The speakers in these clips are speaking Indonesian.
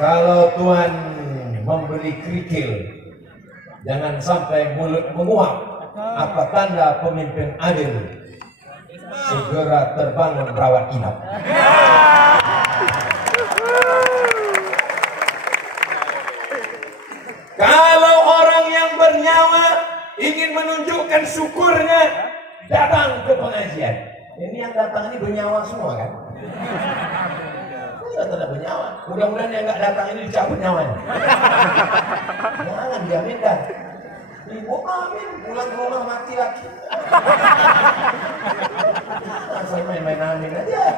Kalau Tuhan memberi kerikil, jangan sampai mulut menguap. Apa tanda pemimpin adil? Segera terbangun rawat inap. Kalau orang yang bernyawa ingin menunjukkan syukurnya, datang ke pengajian. Ini yang datang ini bernyawa semua kan? Saya tidak bernyawa. Mudah-mudahan yang nggak datang ini dicabut nyawanya. Jangan diaminkan. Ibu amin, pulang ke rumah mati lagi. Asal main-main amin aja.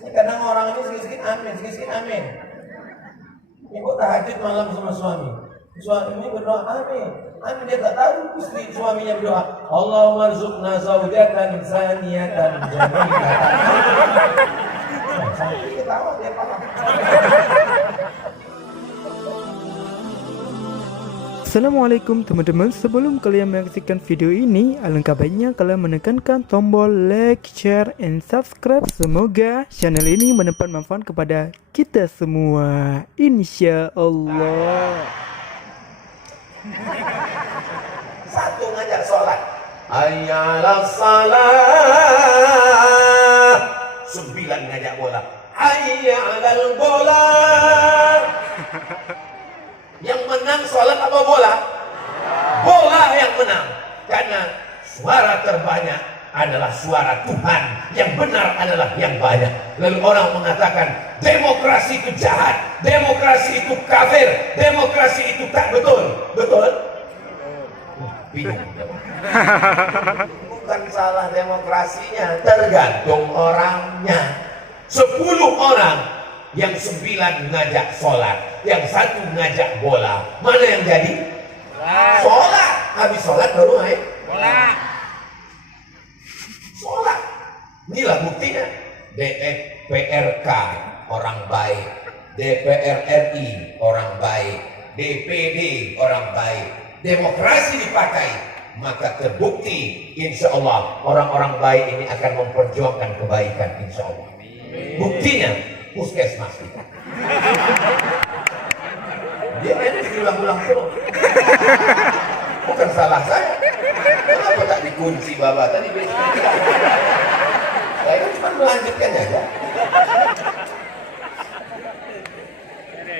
Ini kadang orang ini sedikit amin, sedikit amin. Ibu tahajud malam sama suami. Suaminya berdoa amin. Amin, dia tak tahu istri suaminya berdoa, Allahumma rzuqna zaujatan saniyatan jamilatan. Sampai ketawa dia paham. Assalamualaikum teman-teman, sebelum kalian menyaksikan video ini, alangkah baiknya kalian menekankan tombol like, share, and subscribe. Semoga channel ini mendapat manfaat kepada kita semua, insya Allah. Satu ngajak sholat, hayya 'alas salah. 9 ngajak bola, hayya 'alal bola. Yang menang sholat apa bola? Bola yang menang. Karena suara terbanyak adalah suara Tuhan. Yang benar adalah yang banyak. Lalu orang mengatakan demokrasi itu jahat, demokrasi itu kafir, demokrasi itu tak betul. Betul? Bingung. Bukan salah demokrasinya, tergantung orangnya. 10 orang, yang 9 ngajak sholat, yang 1 ngajak bola. Mana yang jadi? Sholat. Habis sholat baru main bola. Sholat. Inilah buktinya. DPRK orang baik, DPR RI orang baik, DPD orang baik. Demokrasi dipakai, maka terbukti insya Allah orang-orang baik ini akan memperjuangkan kebaikan insya Allah. Buktinya puskesmas kita. Dia ini diulang-ulang terus. Bukan salah saya. Kenapa tak dikunci Bapak tadi? Saya kan cuma melanjutkan aja.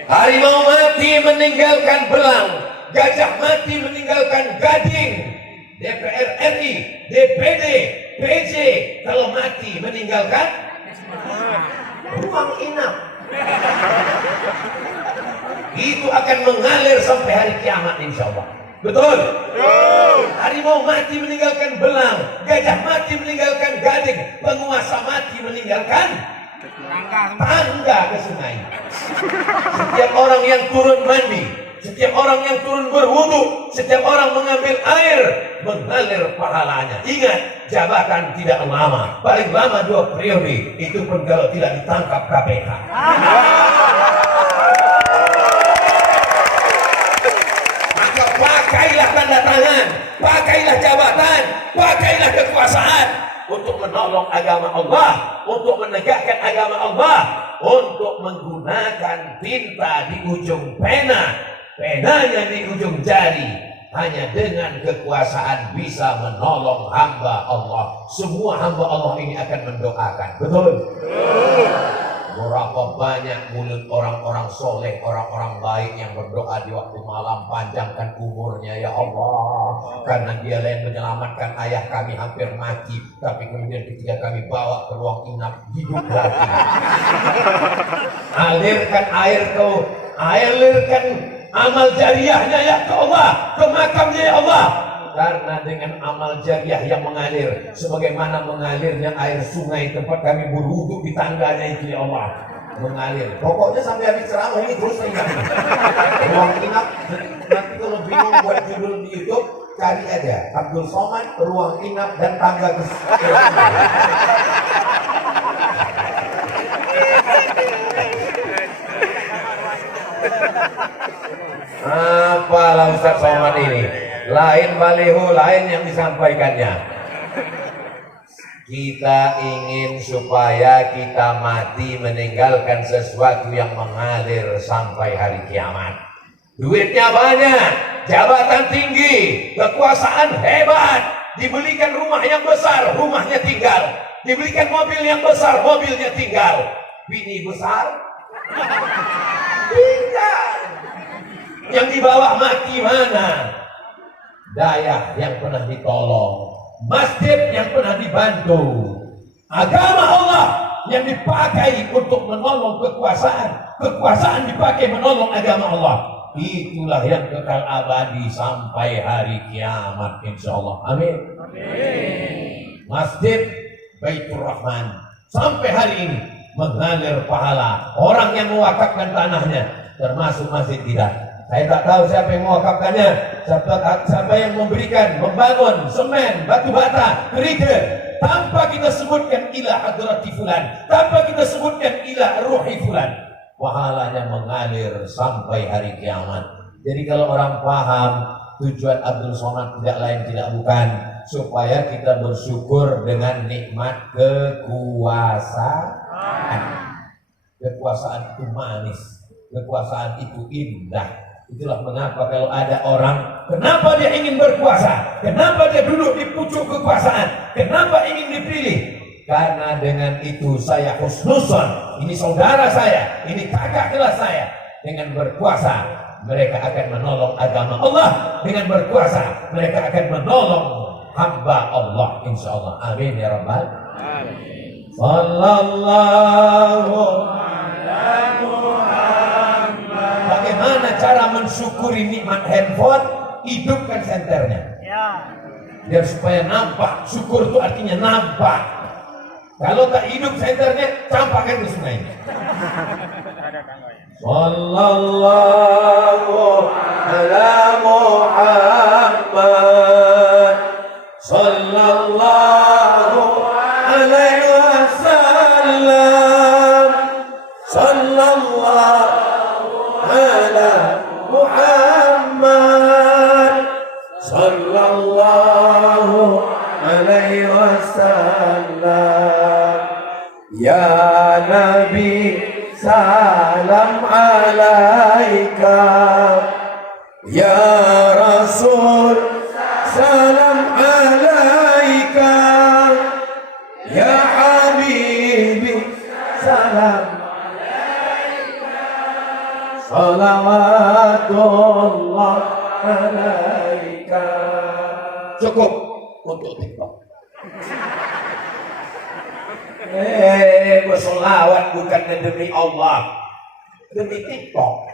Harimau mati meninggalkan belang, gajah mati meninggalkan gading. DPR RI, DPD, PJ kalau mati meninggalkan ruang inap. Itu akan mengalir sampai hari kiamat insya Allah. Betul? Harimau mati meninggalkan belang, gajah mati meninggalkan gading, penguasa mati meninggalkan tangga ke sungai. Setiap orang yang turun mandi, setiap orang yang turun berwudu, setiap orang mengambil air, mengalir pahalanya. Ingat, jabatan tidak lama, paling lama 2 periode. Itu pun kalau tidak ditangkap KPK. Maka pakailah tanda tangan, pakailah jabatan, pakailah kekuasaan untuk menolong agama Allah, untuk menegakkan agama Allah, untuk menggunakan tinta di ujung pena, penanya di ujung jari. Hanya dengan kekuasaan bisa menolong hamba Allah. Semua hamba Allah ini akan mendoakan. Betul? Berapa banyak mulut orang-orang soleh, orang-orang baik yang berdoa di waktu malam, panjangkan umurnya ya Allah. Karena dia yang menyelamatkan ayah kami hampir mati, tapi kemudian ketika kami bawa ke ruang inap, hidup lagi. Alirkan air kau, alirkan amal jariahnya ya ke Allah, ke makamnya ya Allah. Karena dengan amal jariah yang mengalir, sebagaimana mengalirnya air sungai tempat kami berwudu di tangganya itu ya Allah, mengalir. Pokoknya sampai habis ceramah ini terus ingat. Ruang inap. Nanti kalau bingung buat judul di YouTube, cari aja Abdul Somad, ruang inap dan tangga ke apalah Ustaz Somad ini, lain baliho, lain yang disampaikannya. Kita ingin supaya kita mati meninggalkan sesuatu yang mengalir sampai hari kiamat. Duitnya banyak, jabatan tinggi, kekuasaan hebat, dibelikan rumah yang besar, rumahnya tinggal, dibelikan mobil yang besar, mobilnya tinggal, bini besar, tinggal. Yang di bawah mati mana? Daya yang pernah ditolong, masjid yang pernah dibantu, agama Allah yang dipakai untuk menolong kekuasaan, kekuasaan dipakai menolong agama Allah. Itulah yang kekal abadi sampai hari kiamat insyaallah. Amin. Amin. Masjid Baitur Rahman sampai hari ini mengalir pahala orang yang mewakafkan tanahnya, termasuk masjid tidak. Saya tak tahu siapa yang mewakafkannya, siapa yang memberikan, membangun semen, batu bata, kerikil, tanpa kita sebutkan ila hadrati fulan, tanpa kita sebutkan ila ruhi fulan, pahalanya mengalir sampai hari kiamat. Jadi kalau orang paham tujuan Abdul Somad tidak lain tidak bukan supaya kita bersyukur dengan nikmat kekuasaan. Kekuasaan itu manis, kekuasaan itu indah. Itulah mengapa kalau ada orang, kenapa dia ingin berkuasa? Kenapa dia duduk di pucuk kekuasaan? Kenapa ingin dipilih? Karena dengan itu saya husnuzon, ini saudara saya, ini kakak kelas saya. Dengan berkuasa, mereka akan menolong agama Allah. Dengan berkuasa, mereka akan menolong hamba Allah insyaallah. Amin ya rabbal alamin. Sallallahu alaihi wasallam. Bagaimana cara mensyukuri nikmat handphone? Hidupkan senternya. Biar supaya nampak. Syukur itu artinya nampak. Kalau tak hidup senternya, campakkan ke sungai. Sallallahu ala Muhammad sallallahu alaihi wasallam sallallahu ala Muhammad sallallahu alaihi wasallam. Ya Nabi salam alaika, ya Rasul salam alaika, ya Habibi salam alaika, salawatullah alaika. Cukup untuk TikTok. Bersolawat bukan demi Allah, demi TikTok.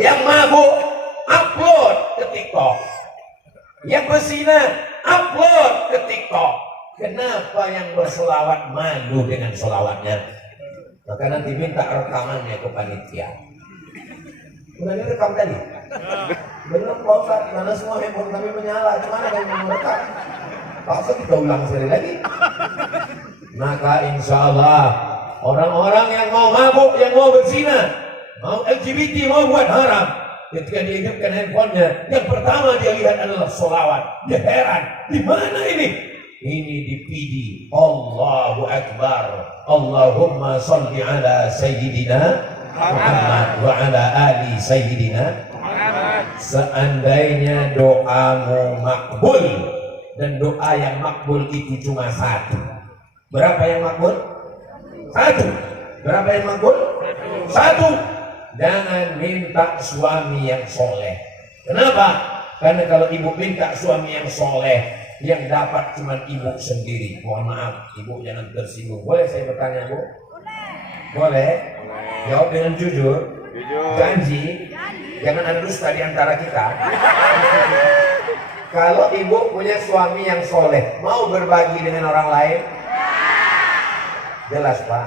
Yang mabuk upload ke TikTok, yang berzina upload ke TikTok. Kenapa yang bersolawat malu dengan solawatnya? Maka nanti minta rekamannya ke panitia. Udah direkam tadi? Belum Pak Ustaz, mana semua handphone kami menyala, gimana kami mau merekam? Paksa kita ulang sekali lagi. Maka insya Allah orang-orang yang mau mabuk, yang mau berzina, mau LGBT, mau buat haram, ketika dia hidupkan handphonenya, yang pertama dia lihat adalah sholawat. Dia heran, di mana ini? Ini di PD. Allahu Akbar. Allahumma salli ala Sayyidina Muhammad wa ala ali Sayyidina Muhammad. Seandainya doamu makbul, dan doa yang makbul itu cuma satu. Berapa yang makbul? Satu. Berapa yang makbul? Satu. Jangan minta suami yang soleh. Kenapa? Karena kalau ibu minta suami yang soleh, yang dapat cuma ibu sendiri. Mohon maaf, ibu jangan tersinggung. Boleh saya bertanya, Bu? Boleh? Jawab dengan jujur. Janji. Jangan ada dusta di antara kita. Kalau ibu punya suami yang soleh, mau berbagi dengan orang lain? Jelas, Pak.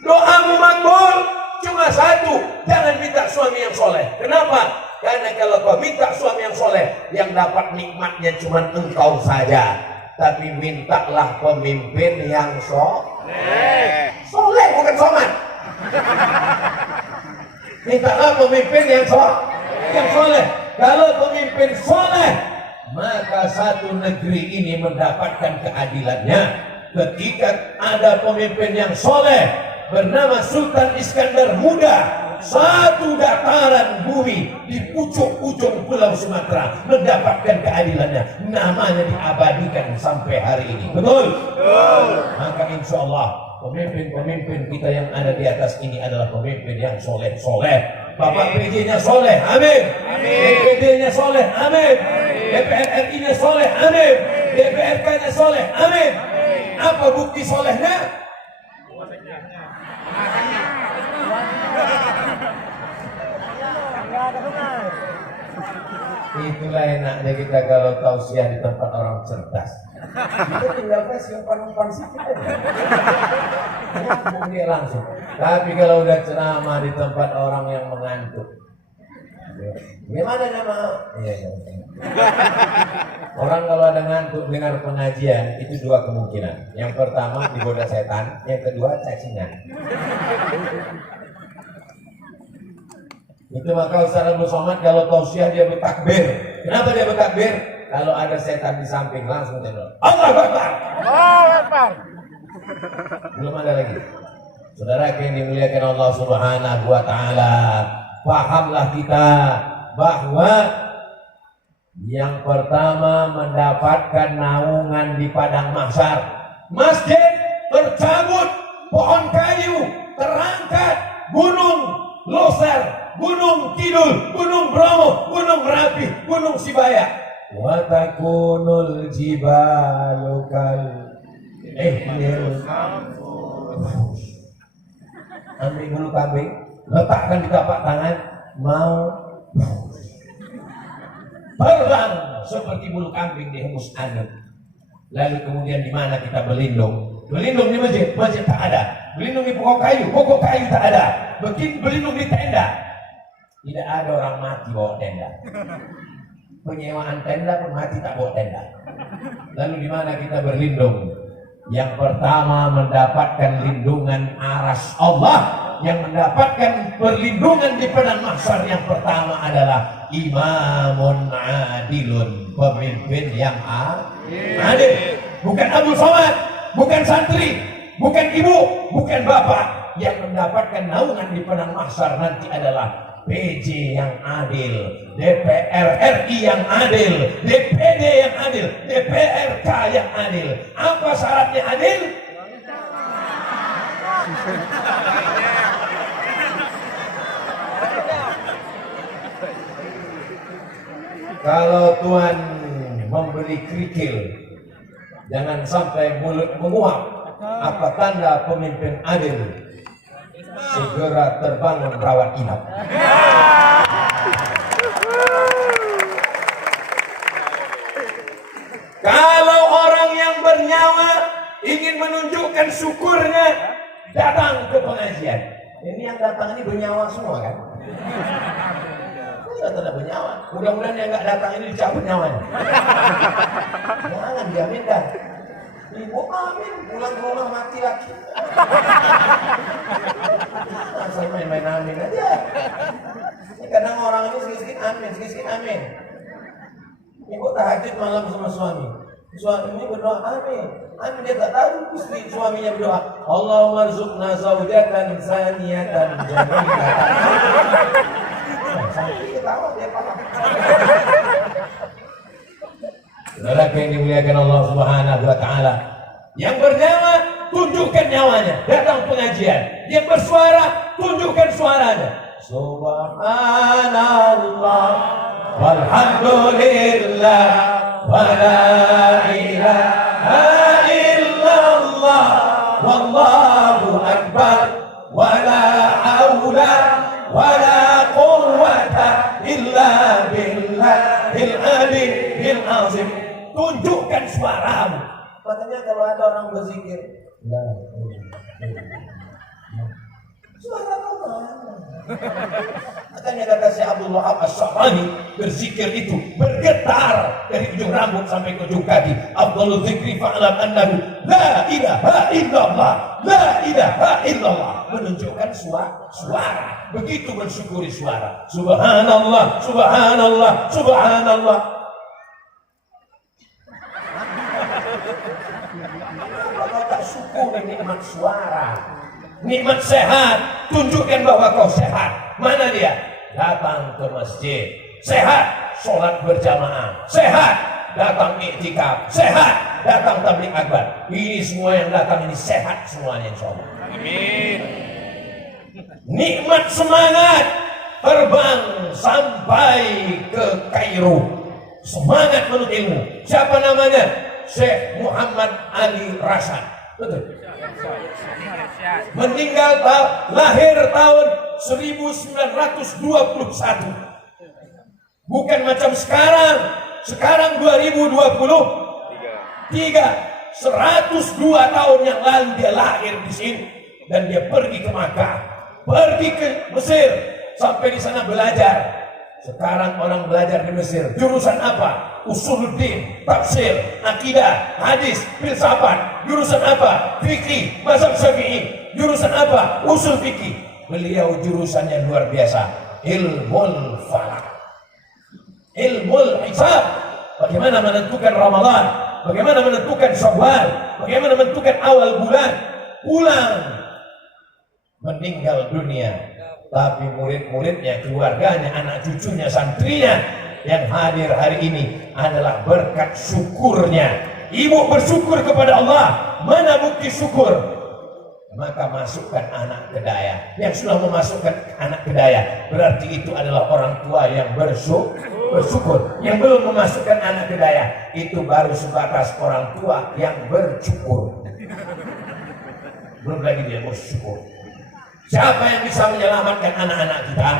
Doamu makbul cuma satu, jangan minta suami yang soleh. Kenapa? Karena kalau kau minta suami yang soleh, yang dapat nikmatnya cuma engkau saja. Tapi mintalah pemimpin yang soleh. Soleh bukan somat. Mintalah pemimpin yang soleh. Kalau pemimpin soleh, maka satu negeri ini mendapatkan keadilannya ketika ada pemimpin yang soleh bernama Sultan Iskandar Muda. Satu dataran bumi di pucuk ujung Pulau Sumatera mendapatkan keadilannya, namanya diabadikan sampai hari ini. Betul? Betul. Maka insya Allah pemimpin-pemimpin kita yang ada di atas ini adalah pemimpin yang soleh-soleh. Bapak PJ-nya soleh, amin. DPD-nya soleh, amin. DPR RI-nya soleh, amin. DPRK-nya soleh, amin. Apa bukti solehnya? Itulah enaknya kita kalau tausiah di tempat orang cerdas. Kita tinggal kasih umpan-umpan sedikit aja. Dia langsung. Tapi kalau udah ceramah di tempat orang yang mengantuk, gimana nama? Iya. Orang kalau ada ngantuk dengar pengajian itu dua kemungkinan. Yang pertama digoda setan, yang kedua cacingan. Itu maka Ustaz Abdul Somad kalau tausiah dia bertakbir. Kenapa dia bertakbir? Kalau ada setan di samping langsung dia bilang Allahu Akbar. Allahu Akbar. Belum ada lagi. Saudara yang dimuliakan Allah Subhanahu wa taala, pahamlah kita bahwa yang pertama mendapatkan naungan di padang mahsyar. Masjid tercabut, pohon kayu terangkat, gunung loser, Gunung Kidul, Gunung Bromo, Gunung Merapi, Gunung Sibaya. Wa takunul jibalu kal ihnil. Ambil bulu kambing, letakkan di telapak tangan, mau terbang seperti bulu kambing dihembus angin. Lalu kemudian di mana kita berlindung? Berlindung di masjid, masjid tak ada. Berlindung di pokok kayu tak ada. Berlindung di tenda. Tidak ada orang mati bawa tenda. Penyewaan tenda pun mati tak bawa tenda. Lalu di mana kita berlindung? Yang pertama mendapatkan lindungan aras Allah. Yang mendapatkan perlindungan di padang mahsyar yang pertama adalah imamun adilun, pemimpin yang adil. Bukan Abdul Somad, bukan santri, bukan ibu, bukan bapak. Yang mendapatkan naungan di padang mahsyar nanti adalah PJ yang adil, DPR RI yang adil, DPD yang adil, DPRK yang adil. Apa syaratnya adil? Kalau Tuhan memberi kerikil, jangan sampai mulut menguap. Apa tanda pemimpin adil? Segera terbangun rawat inap. Kalau orang yang bernyawa ingin menunjukkan syukurnya, datang ke pengajian. Ini yang datang ini bernyawa semua kan? Tidak ada bernyawa. Mudah-mudahan yang nggak datang ini dicabut nyawanya. Jangan diaminkan. Ibu amin, pulang ke rumah mati lagi. Asal main-main amin aja. Ini kadang orang ini sedikit amin, sedikit amin. Ibu tahajud malam sama suami. Suaminya berdoa amin. Amin dia tak tahu istri suaminya berdoa. Allahumma rzuqna zaujatan saniyatan jamilatan. Sampai ketawa dia paham. Saudara yang dimuliakan Allah Subhanahu wa taala, yang bernyawa tunjukkan nyawanya, datang pengajian. Yang bersuara tunjukkan suaranya. Subhanallah walhamdulillah wala ilaha illallah wallahu akbar wala haula wala quwwata illa billahil aliyyil azim. Tunjukkan suaramu. Katanya kalau ada orang berzikir, suara kamu mana? Katanya kata Syekh Abdul Wahab Asy-Sya'rani, berzikir itu bergetar dari ujung rambut sampai ke ujung kaki. Afdhalul dzikri fa'lam annahu la ilaha illallah, la ilaha illallah. Menunjukkan suara. Begitu mensyukuri suara. Subhanallah, subhanallah, subhanallah. syukuri nikmat suara, nikmat sehat. Tunjukkan bahwa kau sehat. Mana dia? Datang ke masjid, sehat, sholat berjamaah, sehat, datang iktikaf, sehat, datang tabligh akbar. Ini semua yang datang ini sehat semuanya insyaallah. Amin. Nikmat semangat terbang sampai ke Kairo. Semangat menuntut ilmu. Siapa namanya? Syekh Muhammad Ali Rashad. Betul. Meninggal lahir tahun 1921. Bukan macam sekarang. Sekarang 2023. 102 tahun yang lalu dia lahir di sini dan dia pergi ke Makkah, pergi ke Mesir, sampai di sana belajar. Sekarang orang belajar di Mesir jurusan apa? Usuluddin, tafsir, akidah, hadis, filsafat. Jurusan apa? Fikih, mazhab Syafi'i. Jurusan apa? Usul fikih. Beliau jurusannya luar biasa, ilmul falak, ilmul hisab. Bagaimana menentukan Ramadan, bagaimana menentukan Syawal, bagaimana menentukan awal bulan. Pulang meninggal dunia. Tapi murid-muridnya, keluarganya, anak cucunya, santrinya yang hadir hari ini adalah berkat syukurnya. Ibu bersyukur kepada Allah. Mana bukti syukur? Maka masukkan anak ke daya. Yang sudah memasukkan anak ke daya berarti itu adalah orang tua yang bersyukur. Yang belum memasukkan anak ke daya itu baru sebatas orang tua yang bersyukur. Belum lagi dia bersyukur. Siapa yang bisa menyelamatkan anak-anak kita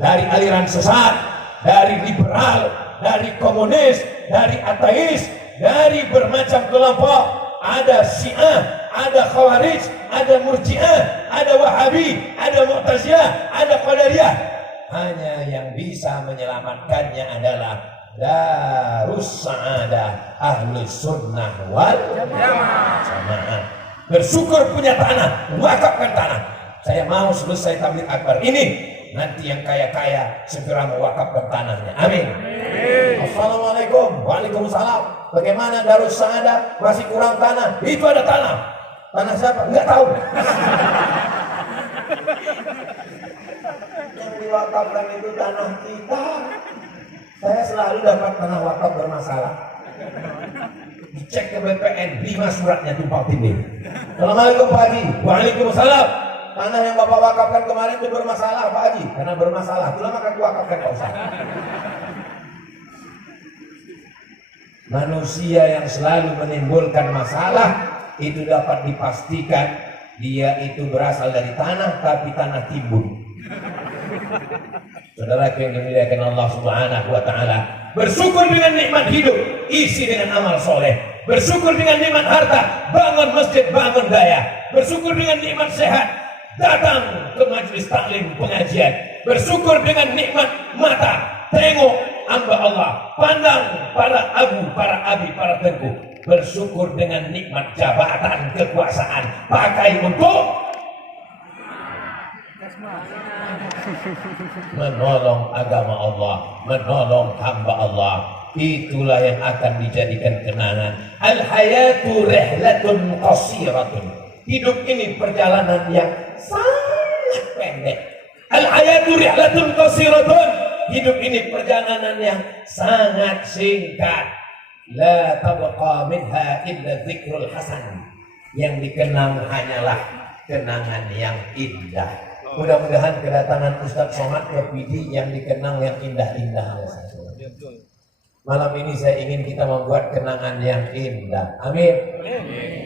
dari aliran sesat, dari liberal, dari komunis, dari ateis, dari bermacam kelompok? Ada Syiah, ada Khawarij, ada Murji'ah, ada Wahabi, ada Mu'tazilah, ada Qadariyah. Hanya yang bisa menyelamatkannya adalah Darus Sa'adah Ahli Sunnah wal Jamaah. Bersyukur punya tanah, wakafkan tanah. Saya mau selesai tabligh akbar ini, nanti yang kaya-kaya segera mewakafkan tanahnya. Amin. Assalamualaikum. Waalaikumsalam. Bagaimana Darus Sa'adah? Masih kurang tanah. Itu ada tanah. Tanah siapa? Enggak tahu. Yang diwakafkan itu tanah kita. Saya selalu dapat tanah wakaf bermasalah. Dicek ke BPN, 5 suratnya tumpang tindih. Assalamualaikum Pak Haji. Waalaikumsalam. Tanah yang Bapak wakafkan kemarin itu bermasalah Pak Haji. Karena bermasalah, itulah maka wakafkan Pak Ustaz. Manusia yang selalu menimbulkan masalah itu dapat dipastikan dia itu berasal dari tanah, tapi tanah timbun. Saudara yang dimuliakan Allah Subhanahu wa taala, bersyukur dengan nikmat hidup, isi dengan amal soleh. Bersyukur dengan nikmat harta, bangun masjid, bangun daya. Bersyukur dengan nikmat sehat, datang ke majelis taklim pengajian. Bersyukur dengan nikmat mata, tengok hamba Allah, pandang para abu, para abi, para tengku. Bersyukur dengan nikmat jabatan, kekuasaan, pakai untuk menolong agama Allah, menolong hamba Allah. Itulah yang akan dijadikan kenangan. Al-hayatu rihlatun qasiratun. Hidup ini perjalanan yang sangat pendek. Al-hayatu rihlatun qasiratun. Hidup ini perjalanan yang sangat singkat. La tabqa minha illa dzikrul hasan. Yang dikenang hanyalah kenangan yang indah. Mudah-mudahan kedatangan Ustaz Somad ke PD yang dikenang yang indah-indah. Malam ini saya ingin kita membuat kenangan yang indah. Amin.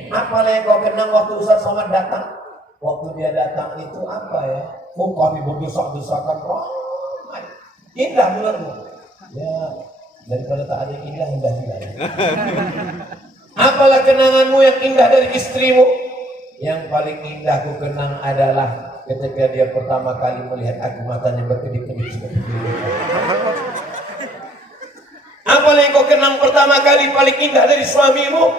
Apa yang kau kenang waktu Ustaz Somad datang? Waktu dia datang itu apa ya? Oh, kami berdesak-desakan ramai. Indah menurutmu? Ya, daripada tak ada yang indah juga. Apalah kenanganmu yang indah dari istrimu? Yang paling indah ku kenang adalah ketika dia pertama kali melihat aku, matanya berkedip-kedip seperti itu. Apa yang kau kenang pertama kali paling indah dari suamimu?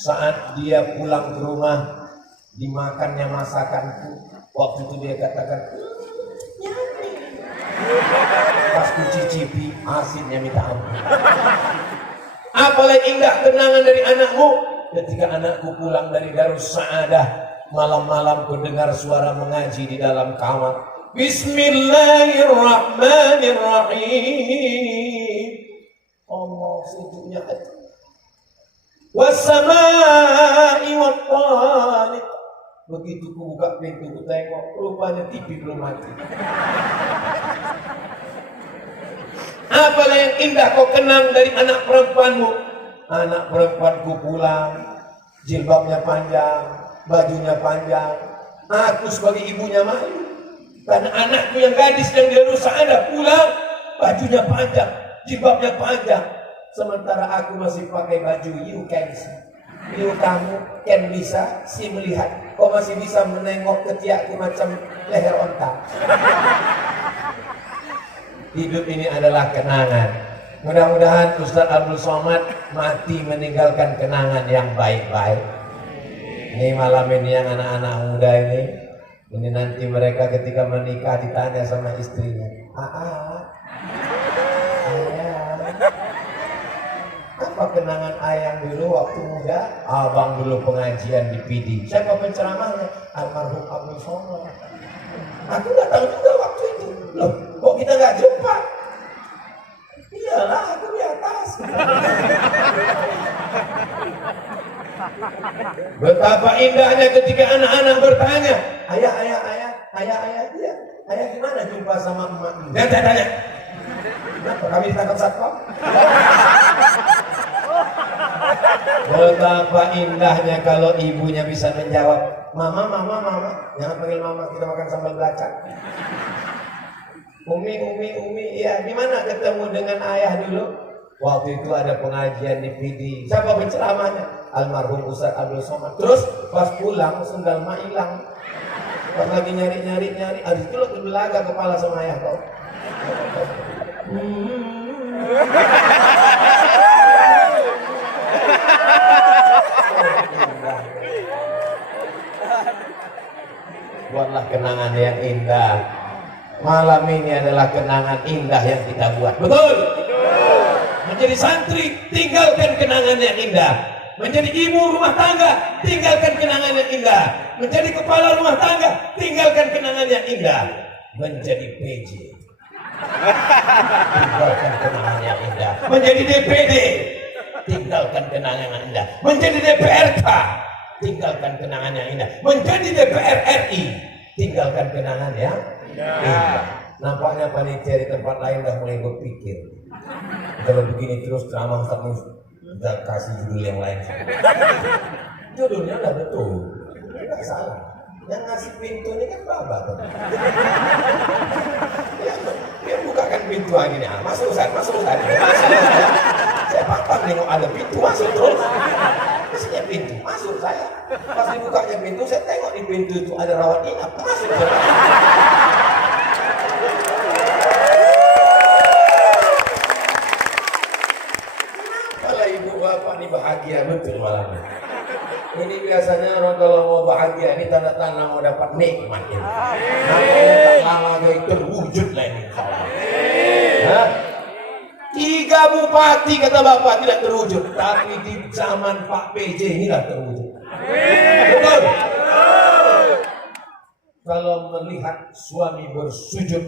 Saat dia pulang ke rumah, dimakannya masakanku. Waktu itu dia katakan, pas ku cicipi, asinnya minta ampun. Apa yang indah kenangan dari anakmu? ketika anakku pulang dari Darus Sa'adah, malam-malam ku dengar suara mengaji di dalam kamar. Bismillahirrahmanirrahim. Allah sejuknya hati. Wassama'i wattariq. Begitu ku buka pintu, ku tengok, rupanya TV belum mati. Apalah yang indah kau kenang dari anak perempuanmu? Anak perempuanku pulang, jilbabnya panjang, bajunya panjang. Aku sebagai ibunya malu. Karena anakku yang gadis yang di Darus Sa'adah pulang, bajunya panjang, jilbabnya panjang. Sementara aku masih pakai baju you can see. You kamu can bisa, si melihat. Kau masih bisa menengok ketiakku macam leher onta. Hidup ini adalah kenangan. Mudah-mudahan Ustaz Abdul Somad mati meninggalkan kenangan yang baik-baik. Ini malam ini yang anak-anak muda ini nanti mereka ketika menikah ditanya sama istrinya, apa kenangan ayang dulu waktu muda? Abang dulu pengajian di PD. Siapa penceramahnya? Almarhum Abdul Somad. Aku nggak tahu juga waktu itu. Loh, kok kita nggak jumpa? Iyalah, aku di atas. Betapa indahnya ketika anak-anak bertanya, ayah, iya. Ayah gimana jumpa sama emak? Dan saya tanya, kenapa kami ditangkap satpam? Betapa indahnya kalau ibunya bisa menjawab, mama, jangan panggil mama, kita makan sambal belacan. Umi, ya gimana ketemu dengan ayah dulu? Waktu itu ada pengajian di PD. Siapa penceramahnya? Almarhum Ustaz Abdul Somad. Terus pas pulang sendal mak hilang. Pas lagi nyari, habis itu lo belaga kepala sama ayah kau. Buatlah kenangan yang indah. Malam ini adalah kenangan indah yang kita buat. Betul? Menjadi santri, tinggalkan kenangan yang indah. Menjadi ibu rumah tangga, tinggalkan kenangan yang indah. Menjadi kepala rumah tangga, tinggalkan kenangan yang indah. Menjadi PJ, tinggalkan kenangan yang indah. Menjadi DPD, tinggalkan kenangan yang indah. Menjadi DPRK, tinggalkan kenangan yang indah. Menjadi DPR RI, tinggalkan kenangan yang indah. Nampaknya panitia di tempat lain udah mulai berpikir, kalau begini terus ceramah terus, udah kasih judul yang lain. Judulnya udah betul, nggak salah. Yang ngasih pintu ini kan Bapak. Dia bukakan pintu lagi nih, masuk Ustaz. Saya pantang nengok ada pintu, masuk terus. Isinya pintu, masuk saya. Pas dibukanya pintu, saya tengok di pintu itu ada rawat inap, masuk saya. Kalau ibu bapak ini bahagia betul malamnya. Ini biasanya orang kalau mau bahagia ini tanda-tanda mau dapat nikmat ini. Namanya tak lama dari terwujud lah ini. Hah? 3 bupati kata bapak tidak terwujud, tapi di zaman Pak PJ inilah terwujud. Betul. Kalau melihat suami bersujud,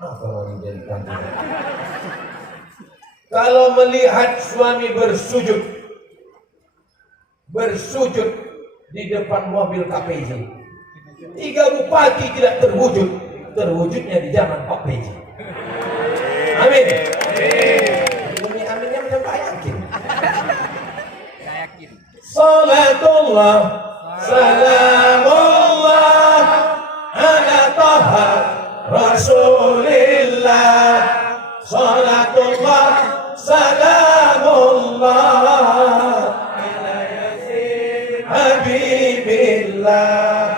apa mau dijadikan? Kalau melihat suami bersujud di depan mobil KPJ, 3 bupati tidak terwujud, terwujudnya di zaman Pak PJ. Amin. Ini aminnya macam tak yakin. Salatullah, salamullah ala taha rasulillah. Salatullah, salamullah ala yasin habibillah.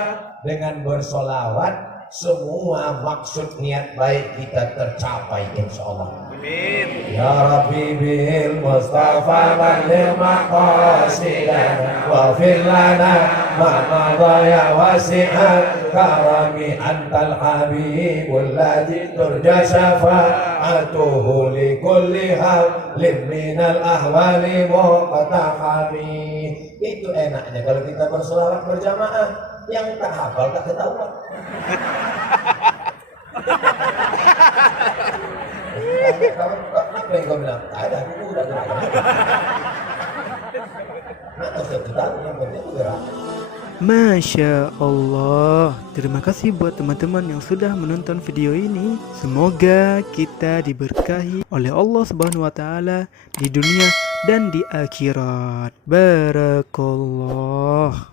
Dengan bersolawat semua maksud niat baik kita tercapai insya Allah. Ya Rabbi bil Mustafa balligh maqasidana wa fir lana ma madaya wasi'al karami antal habibul ladzi turja syafa'atuhu li kulli halim minal ahwali muqtahami. Itu enaknya kalau kita berselawat berjamaah, yang tak hafal tak ketahuan. Apa yang kau bilang? Ada, aku udah gerak. Nah, tahu yang penting gerak. Masya Allah. Terima kasih buat teman-teman yang sudah menonton video ini. Semoga kita diberkahi oleh Allah Subhanahu wa taala di dunia dan di akhirat. Barakallah.